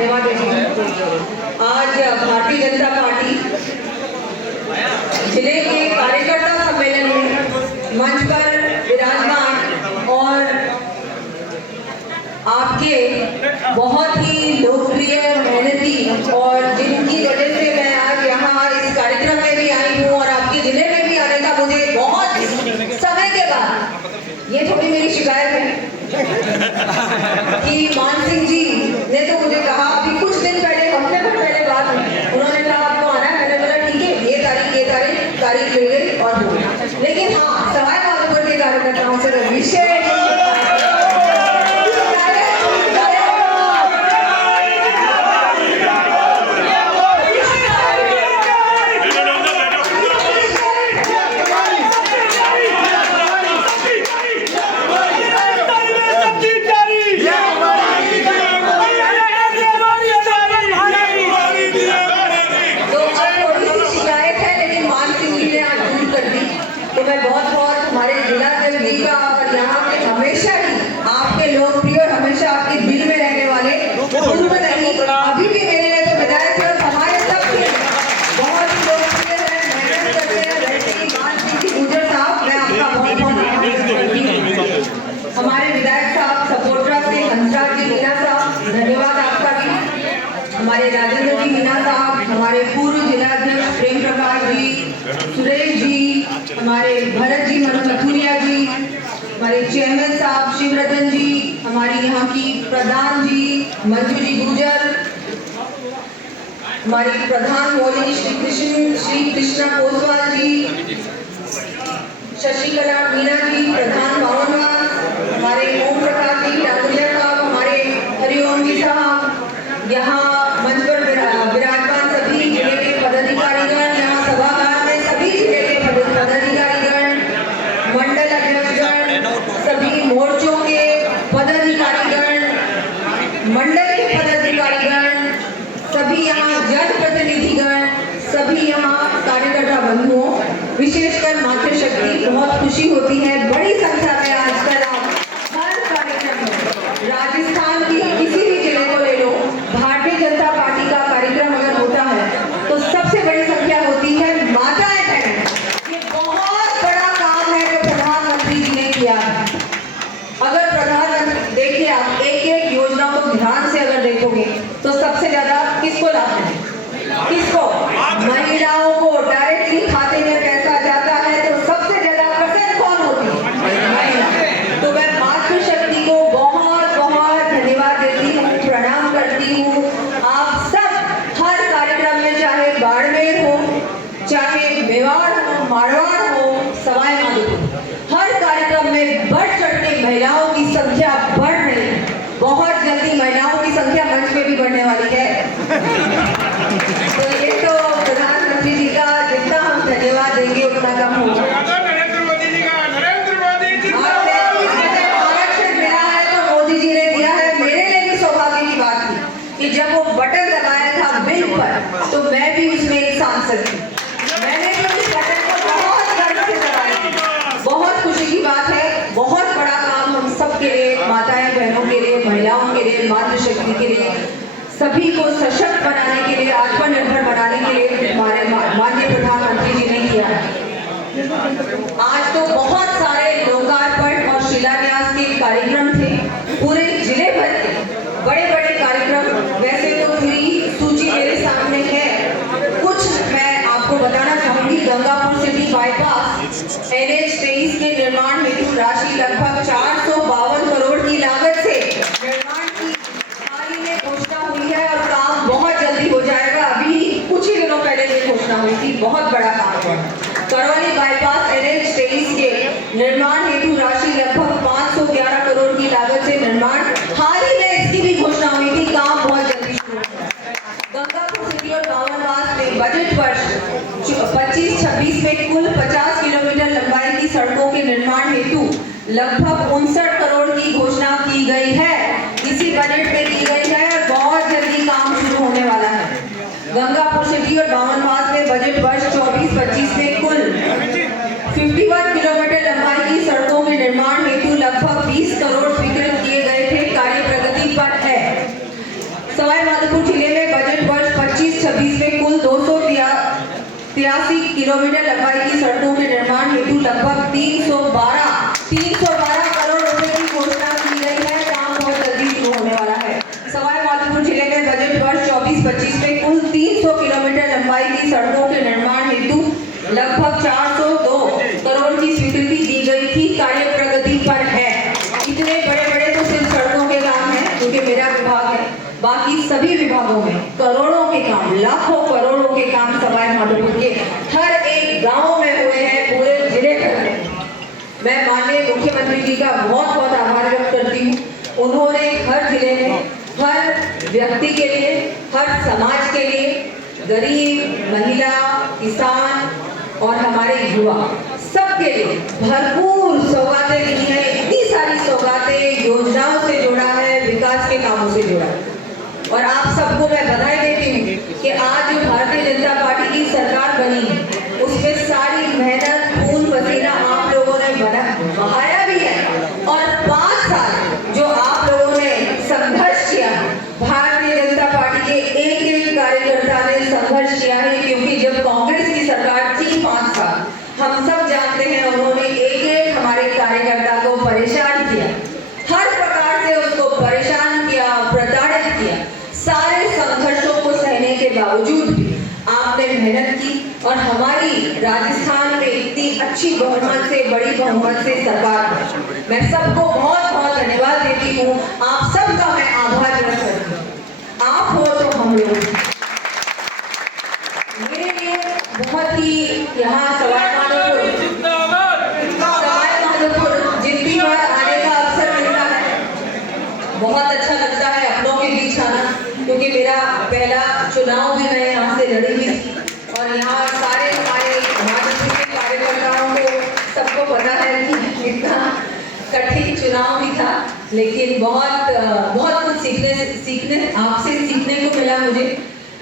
धन्यवाद देती हूँ। आज भारतीय जनता पार्टी जिले के कार्यकर्ता सम्मेलन में मंच पर विराजमान और आपके बहुत ही लोकप्रिय, मेहनती और जिनकी वजह से मैं आज यहाँ इस कार्यक्रम में भी आई हूँ और आपके जिले में भी आने का मुझे बहुत समय के बाद, ये थोड़ी मेरी शिकायत है कि मान सिंह जी ने तो मुझे कहा अभी कुछ दिन पहले, हफ्ते भर पहले बात हुई, उन्होंने कहा आपको आना है। मैंने बोला ठीक है, ये तारीख मिल गई और हो गई। लेकिन हाँ, सवाई माधोपुर के कार्यकर्ताओं से तो विशेष हमारे जिला देवी का और यहाँ के हमेशा ही आपके लोकप्रिय और हमेशा आपके दिल में रहने वाले, पूर्व नहीं अभी भी मेरे लिए तो विधायक और हमारे सबके बहुत लोकप्रिय है, मेहनत करते हैं, वैसे ही मान सिंह जी गुर्जर साहब, मैं आपका बहुत हमारे विधायक साहब सपोर्टरा से हंसराज जी मीना साहब, धन्यवाद आपका भी। हमारे राजेंद्र जी मीना साहब, हमारे पूर्व जिलाध्यक्ष प्रेम प्रकाश जी, सुरेश जी, हमारे भरत जी मनोलखुनिया जी, हमारे चेयरमैन साहब शिवरतन जी, हमारी यहाँ की प्रधान जी मंजू जी गुर्जर, हमारी प्रधान मोहिनी श्री कृष्णा कोसवाल जी, शशिकला मीना जी, प्रधान बावनवास, हमारे ओम प्रकाश जी डाकुरिया साहब, हमारे हरिओम जी साहब, यहाँ मंच पर विराजमान सभी जिले के पदाधिकारीगण, यहाँ सभागार में सभी जिले के पदाधिकारीगण, मंडल अध्यक्षगण, सभी मोर्चों के पदाधिकारीगण, मंडल के पदाधिकारीगण, सभी यहाँ जनप्रतिनिधिगण, सभी यहाँ कार्यकर्ता बंधुओं, विशेषकर मातृशक्ति, बहुत खुशी होती है बड़ी संख्या में आजकल आप हर कार्यक्रम में, राजस्थान की किसी भी जिले को ले लो, भारतीय जनता पार्टी का कार्यक्रम अगर होता है तो सबसे बड़ी संख्या होती है माताएं बहन। ये बहुत बड़ा काम है जो प्रधानमंत्री जी ने किया है। अगर प्रधानमंत्री देखिए, आप एक एक योजना को ध्यान से अगर देखोगे तो सबसे ज्यादा किसको लाभ है? किसको? महिलाओं को डायरेक्टली खाते में पैसा जाता है तो सबसे ज्यादा परसेंट कौन होती है? तो मैं मातृशक्ति को बहुत बहुत धन्यवाद देती हूँ, प्रणाम करती हूँ। आप सब हर कार्यक्रम में, चाहे बाड़मेर हो, चाहे मेवाड़ हो, मारवाड़ हो, सवाई माधोपुर, हर कार्यक्रम में बढ़ चढ़ के महिलाओं की संख्या बढ़ रही है। बहुत जल्दी महिलाओं की संख्या मंच में भी बढ़ने वाली है। तो ये तो प्रधानमंत्री जी का जितना हम धन्यवाद देंगे उतना कम होगा। नरेंद्र मोदी जी का, नरेंद्र मोदी जी आरक्षण मिला है तो मोदी जी ने दिया है। मेरे लिए भी सौभाग्य की बात थी कि जब वो बटन दबाया था बिल पर तो मैं भी उसमें एक सांसद थी, मैंने भी उस बटन को बहुत गर्व से दबाया थी। बहुत खुशी की बात है, बहुत बड़ा काम हम सबके लिए, माताएं बहनों के लिए, महिलाओं के लिए, मातृशक्ति के लिए, सभी को सशक्त बनाने के लिए, आत्मनिर्भर बनाने के लिए हमारे माननीय प्रधानमंत्री जी ने किया है। आज तो बहुत सारे लोकार्पण और शिलान्यास के कार्यक्रम थे, पूरे जिले भर के बड़े बड़े कार्यक्रम। वैसे तो पूरी सूची मेरे सामने है, कुछ मैं आपको बताना चाहूंगी। गंगापुर सिटी बाईपास NH 23 के निर्माण हेतु राशि लगभग 452 करोड़ की लागत से निर्माण की हाल ही में घोषणा हुई है और काम बहुत जल्दी हो जाएगा। अभी कुछ ही दिनों पहले ये घोषणा हुई थी, बहुत बड़ा काम है। करौली बाईपास NH 23 के निर्माण हेतु राशि लगभग 511 करोड़ की लागत से निर्माण हाल ही में इसकी भी घोषणा हुई थी, काम बहुत जल्दी शुरू होगा। गंगापुर सिटी और बावनवास में बजट वर्ष 25-26 में कुल 50 किलोमीटर लंबाई की सड़कों के निर्माण हेतु लगभग 59 करोड़ की घोषणा की गई है, इसी बजट में की गई है और बहुत जल्दी काम शुरू होने वाला है। गंगापुर सिटी और बावनवास में बजट वर्ष 24-25 में कुल 51 किलोमीटर लंबाई की सड़कों के निर्माण हेतु लगभग 20 करोड़ स्वीकृत किए गए थे, कार्य प्रगति पर है। सवाई माधोपुर किलोमीटर लंबाई की सड़कों के निर्माण हेतु लगभग 312 करोड़ रुपए की घोषणा की गई है। काम बहुत जल्दी शुरू होने वाला है। सवाई माधोपुर जिले में बजट वर्ष 24-25 में कुल 300 किलोमीटर लंबाई की सड़कों के निर्माण हेतु लगभग 402 करोड़ की स्वीकृति दी गई थी। कार्य प्रगति पर है। इतने बड़े बड़े तो सिर्फ सड़कों के काम है, क्योंकि मेरा विभाग है। बाकी सभी विभागों में करोड़ों के काम, लाखों करोड़ों के काम सवाई माधोपुर के हर एक गांव में हुए हैं, पूरे जिले भर में। मैं माननीय मुख्यमंत्री जी का बहुत बहुत आभार व्यक्त करती हूँ। उन्होंने हर जिले में हर व्यक्ति के लिए, हर समाज के लिए, गरीब, महिला, किसान और हमारे युवा सबके लिए भरपूर सौगातें दी हैं। इतनी सारी सौगातें, योजनाओं से जोड़ा है, विकास के कामों से जोड़ा है। और आप सबको मैं बधाई देती हूँ कि आज जो भारतीय जनता पार्टी की सरकार बनी है, उसमें सारी मेहनत, खून पसीना आप लोगों ने बहाया भी है। और 5 साल जो आप लोगों ने संघर्ष किया, भारतीय जनता पार्टी के एक एक कार्यकर्ता ने संघर्ष किया है। क्योंकि जब कांग्रेस की सरकार थी 5 साल, हम सब जानते हैं उन्होंने एक एक हमारे कार्यकर्ता को परेशान किया, हर प्रकार से उसको परेशान किया, प्रताड़ित किया। सारे संघर्षों को सहने के बावजूद भी आपने मेहनत की और हमारी राजस्थान में इतनी अच्छी बहुमत से, बड़ी बहुमत से सरकार है। मैं सबको बहुत बहुत धन्यवाद देती हूँ। आप सबका मैं आभार व्यक्त करती हूँ। आप हो तो हम लोग। मेरे लिए बहुत ही यहाँ सवाई माधोपुर जितनी बार आने का अवसर मिलता है, बहुत अच्छा लगता है अपनों के बीच आना। क्योंकि मेरा पहला चुनाव भी मैं यहाँ से लड़ी हुई थी और यहाँ सारे हमारे माधोपुर के कार्यकर्ताओं को सबको पता है कि कितना कठिन चुनाव भी था। लेकिन बहुत कुछ सीखने आपसे सीखने को मिला मुझे।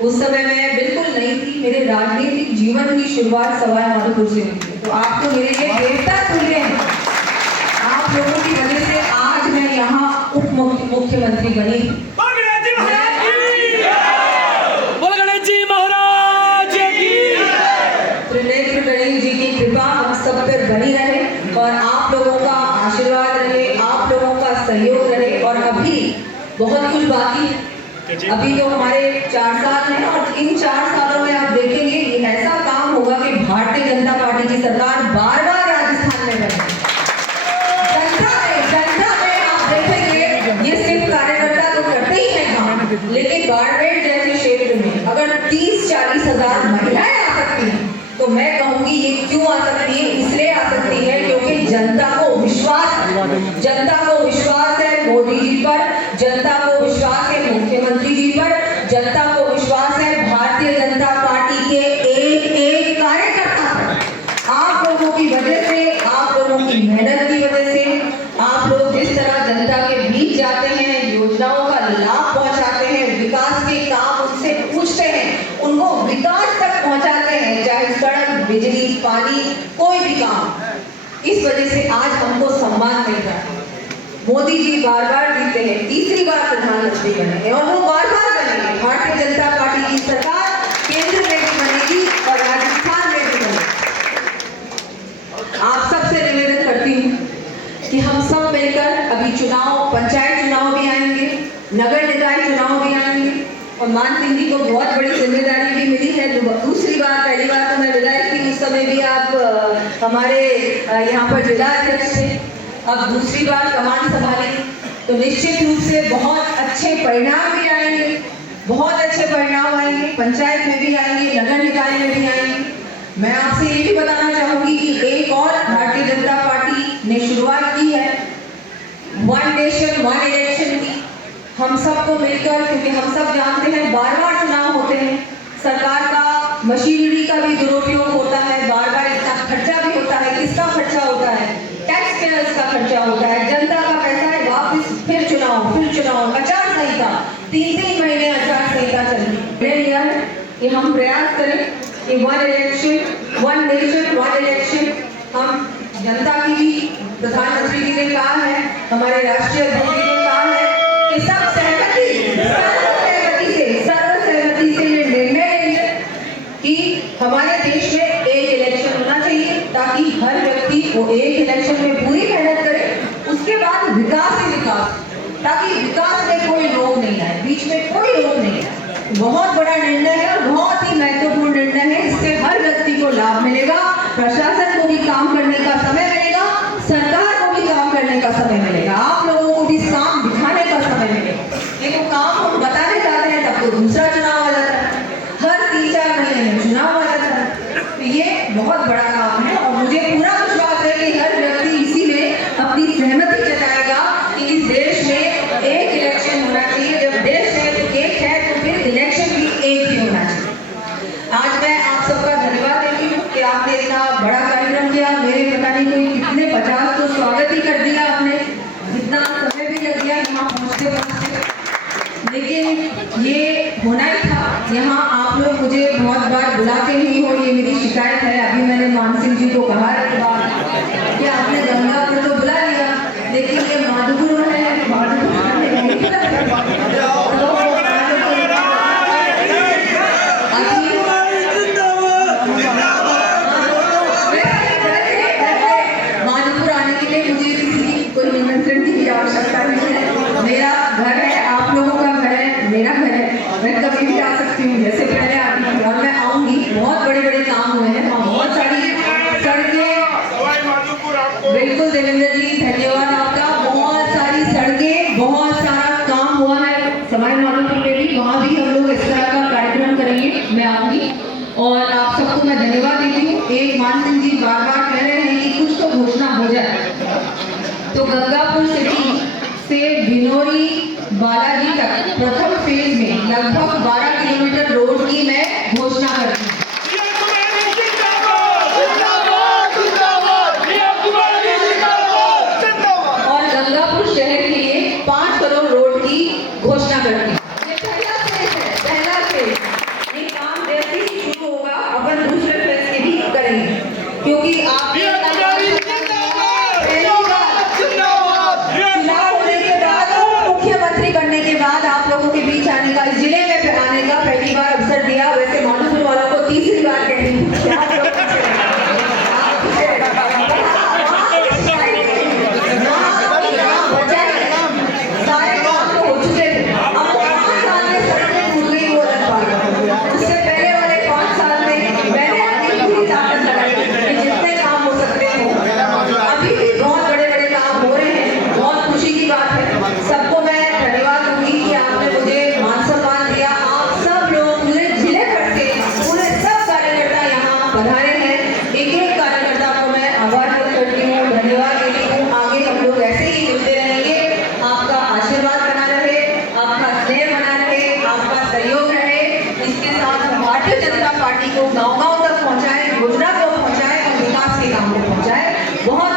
उस समय मैं बिल्कुल नहीं थी, मेरे राजनीतिक जीवन की शुरुआत सवाई माधोपुर से हुई थी। तो आप तो मेरे लिए देवता तुल्य हैं। आप लोगों की वजह से आज मैं यहाँ उप मुख्यमंत्री बनी। त्रिनेत्र गणेश जी की कृपा हम सब पर बनी रहे और आप लोगों का आशीर्वाद रहे, आप लोगों का सहयोग रहे। और अभी बहुत कुछ बाकी है। अभी तो हमारे 4 साल हैं और इन 4 सालों में आप देखेंगे ये ऐसा काम होगा कि भारतीय जनता पार्टी की सरकार बार-बार राजस्थान में बने। जनता में आप देखेंगे ये सिर्फ कार्यकर्ता तो करते ही हैं काम, लेकिन बाड़मेर जैसे क्षेत्र में अगर 30-40 हजार महिलाएं आ सकती हैं, तो मैं कहूंगी ये क्यों आ सकती है? इसलिए आ सकती है क्योंकि जनता को विश्वास है मोदी जी पर, जनता को विश्वास है मुख्यमंत्री जी पर, जनता को विश्वास है भारतीय जनता पार्टी के एक एक कार्यकर्ता पर। आप लोगों की वजह से, आप लोगों की मेहनत की वजह से, आप लोग जिस तरह जनता के बीच जाते हैं, योजनाओं का लाभ पहुंचाते हैं, विकास के काम उनसे पूछते हैं, उनको विकास तक पहुंचाते हैं, चाहे सड़क, बिजली, पानी, कोई भी काम। इस वजह से आज हमको सम्मान मिल रहा है। मोदी जी बार-बार जीते हैं, तीसरी बार प्रधानमंत्री बने हैं और वो बार-बार बनेंगे। भारतीय जनता पार्टी की सरकार केंद्र में भी बनेगी और राजस्थान में भी बनेगी। आप सबसे निवेदन करती हूँ कि हम सब मिलकर, अभी चुनाव, पंचायत चुनाव भी आएंगे, नगर निकाय चुनाव भी आएंगे और मान सिंह जी को बहुत बड़ी जिम्मेदारी भी मिली है। दूसरी बार, पहली बार तो मैं विधायक थी, उस समय भी आप हमारे यहाँ पर जिला अध्यक्ष थे, अब दूसरी बार कमान संभालेंगे, तो निश्चित रूप से बहुत अच्छे परिणाम भी आएंगे, बहुत अच्छे परिणाम आएंगे, पंचायत में भी आएंगे, नगर निकाय में भी आएंगे। मैं आपसे ये भी बताना चाहूंगी कि एक और भारतीय जनता पार्टी ने शुरुआत की है, 1 नेशन 1 इलेक्शन की। हम सबको मिलकर, क्योंकि हम सब जानते हैं बार-बार चुनाव होते हैं, सरकार का मशीनरी का भी दुरुपयोग होता है, बार-बार इतना खर्चा भी होता है। किसका खर्चा होता है? टैक्स पेयर्स का खर्चा होता है, जनता का पैसा है। वापस फिर चुनाव, आचार संहिता, 3-3 महीने आचार संहिता चलती है। कि हम प्रयास करें कि 1 इलेक्शन 1 नेशन 1 इलेक्शन। हम जनता की भी, प्रधानमंत्री जी ने कहा है, हमारे राष्ट्रीय अध्यक्ष जी ने कहा है कि सब सर्वसहमति से ये निर्णय लेंगे कि हमारे देश में एक ताकि विकास में कोई रोक नहीं आए, बीच में कोई रोक नहीं आए। बहुत बड़ा निर्णय है और बहुत ही महत्वपूर्ण निर्णय है। इससे हर व्यक्ति को लाभ मिलेगा, प्रशासन को भी काम करने का समय मिलेगा, सरकार को भी काम करने का समय मिलेगा, आप लोगों को भी काम दिखाने का समय मिलेगा। देखो, काम हम बताने जाते हैं तब तो दूसरा चुनाव आ जाता है, हर 3-4 महीने में चुनाव आ जाता है। तो ये बहुत बड़ा काम है और मुझे पूरा विश्वास है कि हर व्यक्ति इसी में अपनी सहमति जताएगा कि इस देश में एक इलेक्शन होना चाहिए। जब देश है तो एक है तो फिर इलेक्शन भी एक ही होना चाहिए। आज मैं आप सबका धन्यवाद देती हूँ कि आपने इतना बड़ा कार्यक्रम किया। मेरे पता नहीं कोई कितने 50 तो स्वागत ही कर दिया आपने, इतना समय भी लग गया यहाँ पहुँचते पहुँचते, लेकिन ये होना ही था। यहाँ आप लोग मुझे बहुत बार बुलाते नहीं हो, ये मेरी शिकायत है। अभी मैंने मान सिंह जी को कहा एक बार कि आपने गंगा को तो बुला लिया, लेकिन ये माधोपुर है, माधोपुर आने के लिए मुझे किसी की कोई निमंत्रण की आवश्यकता नहीं है। मेरा घर है, आप लोगों का घर है, मेरा घर है, मैं कभी भी आ सकती हूँ, जैसे पहले आती हूँ और मैं आऊँगी। बहुत बड़े बड़े काम हुए हैं, बहुत सारी सड़कें, बिल्कुल देवेंद्र जी धन्यवाद आपका। बहुत सारी सड़कें, बहुत सारा काम हुआ है सवाई माधोपुर में भी, वहाँ भी हम लोग इस तरह का कार्यक्रम करेंगे, मैं आऊँगी और आप सबको मैं धन्यवाद देती हूँ। एक मान सिंह जी बार बार कह रहे हैं कि कुछ तो घोषणा हो जाए, तो गंगापुर सिटी से भिनोरी बालाजी तक प्रथम फेज में लगभग 12 किलोमीटर रोड की मैं घोषणा करती हूँ। और गंगापुर शहर के लिए 5 करोड़ रोड की घोषणा करती हूँ। ये पहला फेज है, पहला फेज। ये काम जैसे ही शुरू होगा अपन दूसरे फेज के भी करेंगे, क्योंकि आप मुख्यमंत्री बनने के बाद आप लोगों के बीच आने का, इस जिले में आने का पहली बार अवसर दिया। वैसे माधोपुर वालों को तीसरी बार कह रही हूँ। सारे काम तो हो चुके थे, अब 5 साल में सड़कें खुल गई, वो अलग बात है। उससे पहले वाले 5 साल में मैंने अपनी पूरी ताकत लगाई कि जितने काम हो सकते हो। अभी भी बहुत बड़े बड़े काम हो रहे हैं, बहुत खुशी की बात है। सबको मैं धन्यवाद दूंगी कि आपने मुझे मान सम्मान दिया। आप सब लोग पूरे जिले भर से, पूरे सब कार्यकर्ता यहाँ पधारे हैं। एक एक कार्यकर्ता को मैं आभार व्यक्त करती हूँ, धन्यवाद देती हूँ। आगे हम लोग ऐसे ही मिलते रहेंगे। आपका आशीर्वाद बना रहे, आपका स्नेह बना रहे, आपका सहयोग रहे। इसके साथ हम भारतीय जनता पार्टी को गाँव-गाँव तक पहुँचाए, योजना को पहुँचाए और विकास के काम को पहुँचाए। बहुत